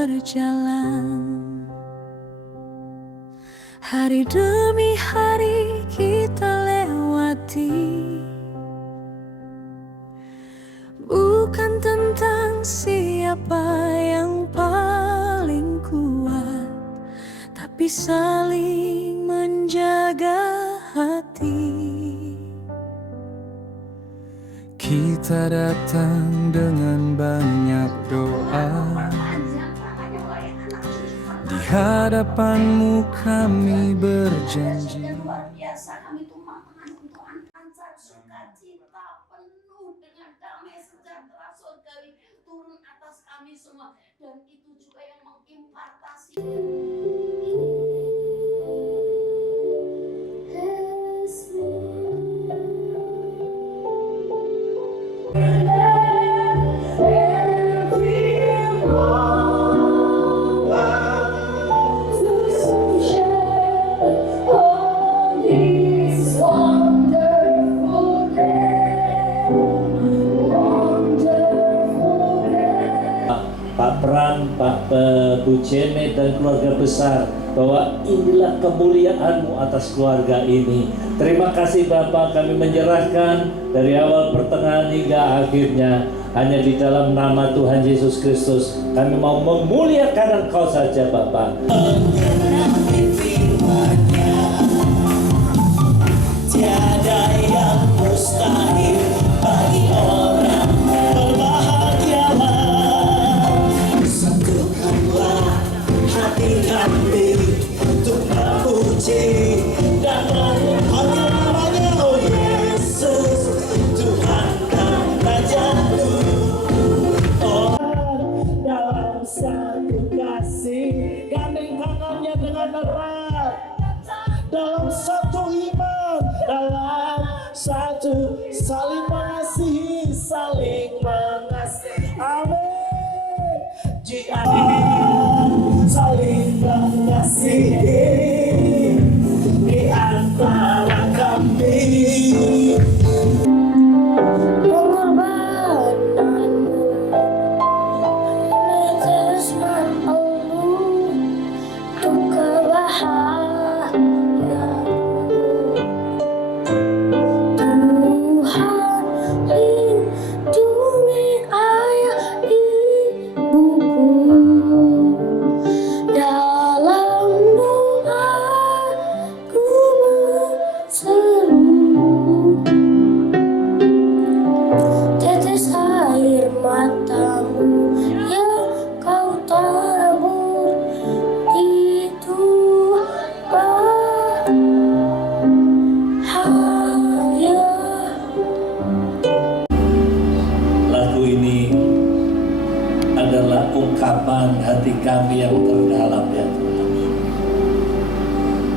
berjalan. Hari demi hari kita lewati, bukan tentang siapa yang paling kuat, tapi saling menjaga hati. Kita datang dengan banyak doa, di hadapanmu kami berjanji. Luar biasa, kami tumpahkan untuk pancar sukacita penuh dengan damai sejahtera surgawi turun atas kami semua, dan itu juga yang mengimpartasi. Pak Pram, Pak Bu Jene dan keluarga besar, bahwa inilah kemuliaan-Mu atas keluarga ini. Terima kasih Bapak, kami menyerahkan dari awal pertengahan hingga akhirnya hanya di dalam nama Tuhan Yesus Kristus. Kami mau memuliakan Engkau saja Bapak. Tiada yang mustahil bagi orang berbahagialah. Satukanlah hati kami untuk memuji dan menghormati namanya, oh Yesus, Tuhan dan Raja-Mu. Oh, dalam satu kasih, gandeng tangannya dengan erat. Dalam satu iman, dalam satu saling mengasihi, saling mengasihi. Amin. Jika saling mengasihi di antara kami. Ungkapan hati kami yang terdalam ya Tuhan.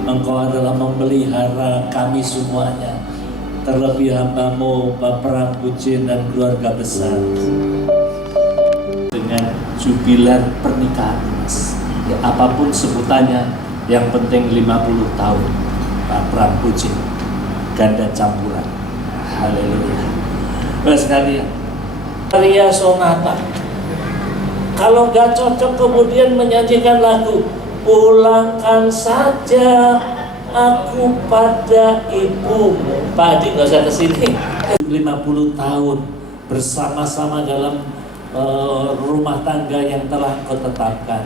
Engkau adalah memelihara kami semuanya, terlebih hamba-Mu Pak Pram, Bu Jen dan keluarga besar dengan jubilan pernikahan Mas. Ya, apapun sebutannya, yang penting 50 tahun Pak Pram, Bu Jen, ganda campuran. Haleluya. Mas sekalian, Maria Sonata. Kalau nggak cocok kemudian menyanyikan lagu Pulangkan Saja Aku Pada Ibumu. Pak Adi nggak usah kesini. 50 tahun bersama-sama dalam rumah tangga yang telah Kau tetapkan.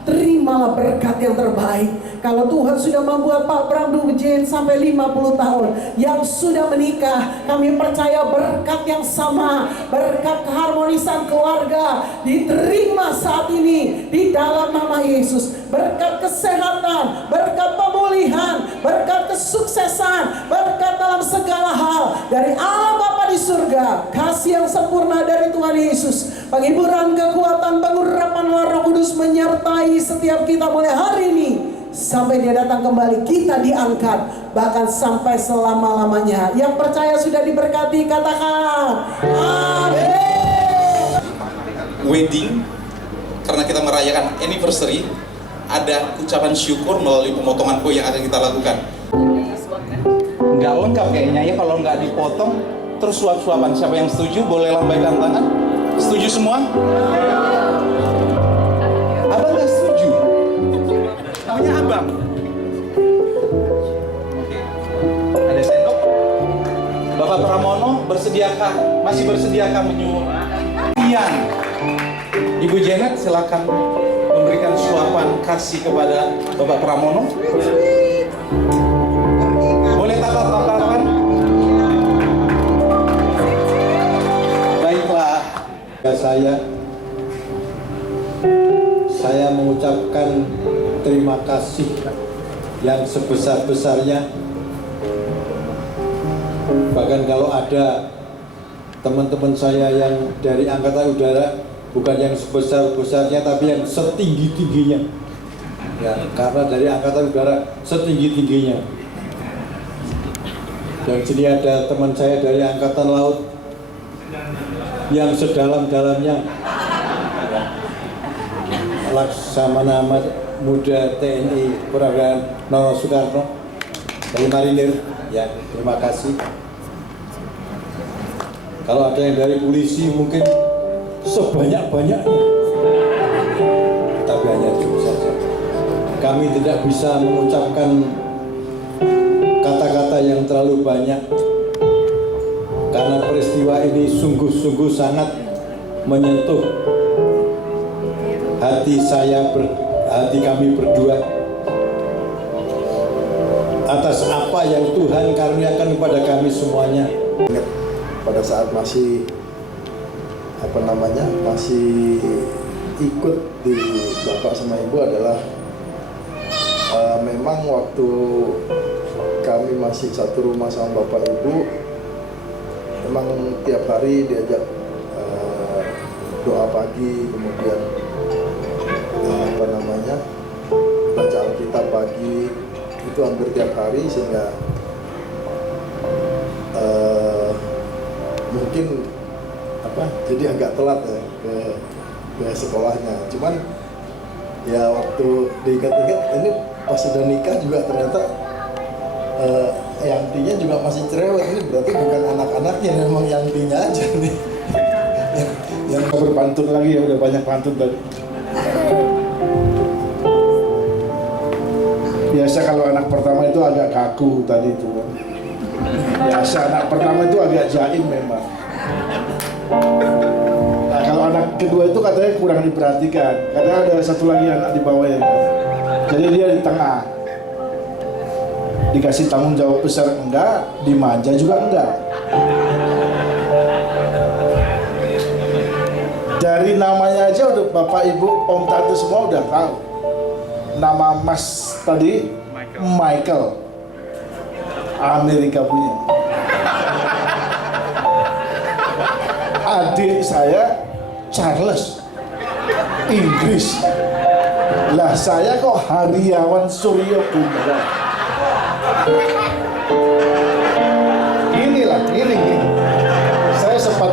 Terimalah berkat yang terbaik. Kalau Tuhan sudah membuat Pak Pram, Bu Jen sampai 50 tahun yang sudah menikah, kami percaya berkat yang sama, berkat keharmonisan keluarga diterima saat ini di dalam nama Yesus. Berkat kesehatan, berkat pemulihan, berkat kesuksesan, berkat dalam segala hal dari Allah Bapa di surga, kasih yang sempurna dari Tuhan Yesus, penghiburan, kekuatan, pengurapan Roh Kudus menyertai setiap kita mulai hari ini sampai Dia datang kembali. Kita diangkat bahkan sampai selama-lamanya. Yang percaya sudah diberkati, katakan amin. Wedding, karena kita merayakan anniversary, ada ucapan syukur melalui pemotongan kue yang akan kita lakukan. Nggak lengkap kayaknya ya kalau nggak dipotong terus suap-suapan. Siapa yang setuju boleh lambaikan tangan. Setuju semua? masih bersediakah menyuruh Ian? Ibu Janet silakan memberikan suapan kasih kepada Bapak Pramono. Boleh tatap-tatapan? Baiklah. Saya mengucapkan terima kasih yang sebesar-besarnya. Bahkan kalau ada teman-teman saya yang dari Angkatan Udara, bukan yang sebesar-besarnya tapi yang setinggi-tingginya. Ya, karena dari Angkatan Udara setinggi-tingginya. Dan sini ada teman saya dari Angkatan Laut yang sedalam-dalamnya. Laksamana Muda TNI Purnawirawan Nono Soekarno dari Marinir. Ya, terima kasih. Kalau ada yang dari polisi mungkin sebanyak-banyaknya, tapi hanya itu saja. Kami tidak bisa mengucapkan kata-kata yang terlalu banyak karena peristiwa ini sungguh-sungguh sangat menyentuh hati kami berdua atas apa yang Tuhan karuniakan kepada kami semuanya. Pada saat masih masih ikut di Bapak sama Ibu adalah memang waktu kami masih satu rumah sama Bapak Ibu, memang tiap hari diajak doa pagi, kemudian baca Alkitab pagi, itu hampir tiap hari, sehingga mungkin jadi agak telat ya ke sekolahnya. Cuman ya waktu diingat-ingat, ini pas sudah nikah juga ternyata Yantinya juga masih cerewet. Ini berarti bukan anak-anaknya, memang Yantinya aja nih yang berpantun lagi. Ya udah banyak pantun tadi. Biasa kalau anak pertama itu agak kaku tadi itu. Biasa anak pertama itu agak jaim memang. Nah, kalau anak kedua itu katanya kurang diperhatikan. Karena ada satu lagi anak di bawahnya. Jadi dia di tengah. Dikasih tanggung jawab besar enggak, dimanja juga enggak. Dari namanya aja udah Bapak Ibu, Om Tante semua udah tahu. Nama Mas tadi Michael, Amerika punya. Adik saya Charles, Inggris. Lah saya kok Hariawan Suryo Putra. Ini. Saya sempat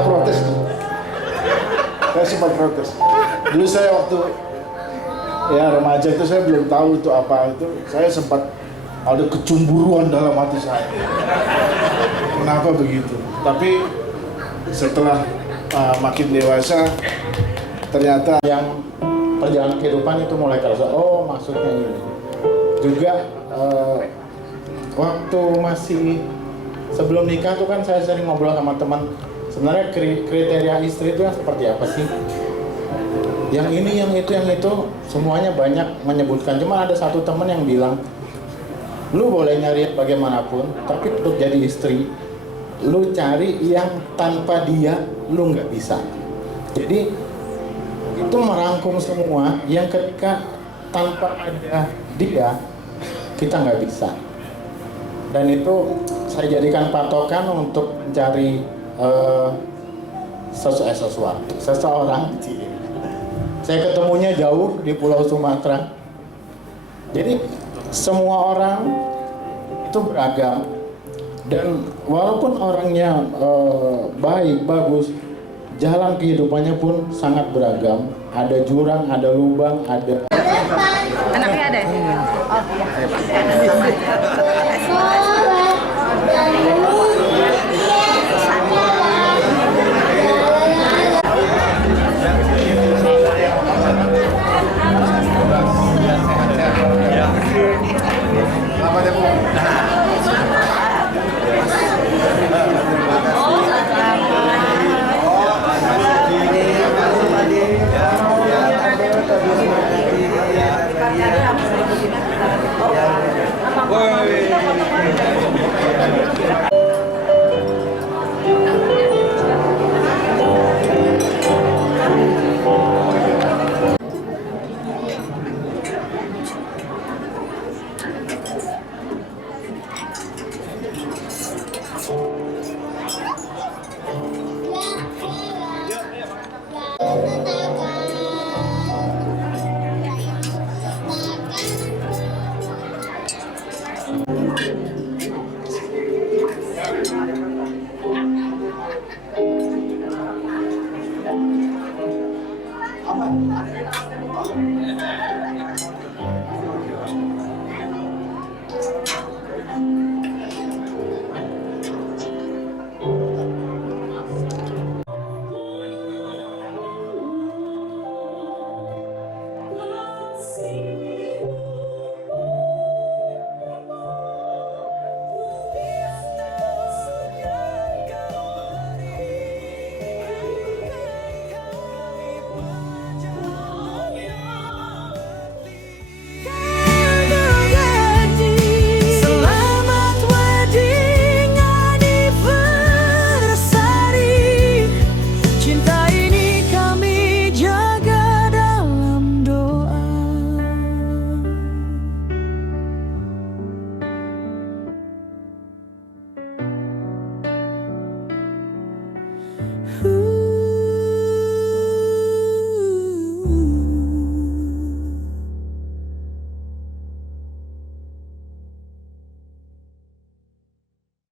protes. Dulu saya waktu remaja itu saya belum tahu itu apa itu. Saya sempat ada kecemburuan dalam hati saya. Kenapa begitu? Tapi setelah makin dewasa, ternyata yang perjalanan kehidupan itu mulai terasa. Oh, maksudnya ini. Juga waktu masih sebelum nikah tuh kan saya sering ngobrol sama teman. Sebenarnya kriteria istri itu yang seperti apa sih? Yang ini, yang itu, semuanya banyak menyebutkan. Cuma ada satu teman yang bilang, lu boleh nyari bagaimanapun, tapi untuk jadi istri, lu cari yang tanpa dia, lu nggak bisa. Jadi itu merangkum semua yang ketika tanpa ada dia, kita nggak bisa. Dan itu saya jadikan patokan untuk mencari seseorang. Saya ketemunya jauh di Pulau Sumatera. Jadi semua orang itu beragam, dan walaupun orangnya baik, bagus, jalan kehidupannya pun sangat beragam. Ada jurang, ada lubang, ada. Anaknya ada? Oh iya. Pak.